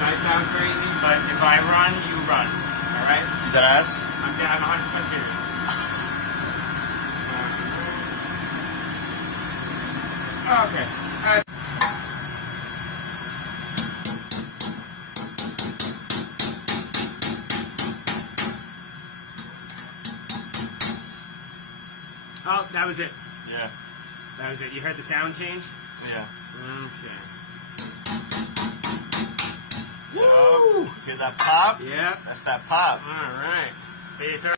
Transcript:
Might sound crazy, but if I run, you run. All right? You dead ass? I'm 100% serious. Okay. All right. Oh, that was it. Yeah. That was it. You heard the sound change? Yeah. Okay. Woo! Hear that pop? Yep. That's that pop. All right. See, it's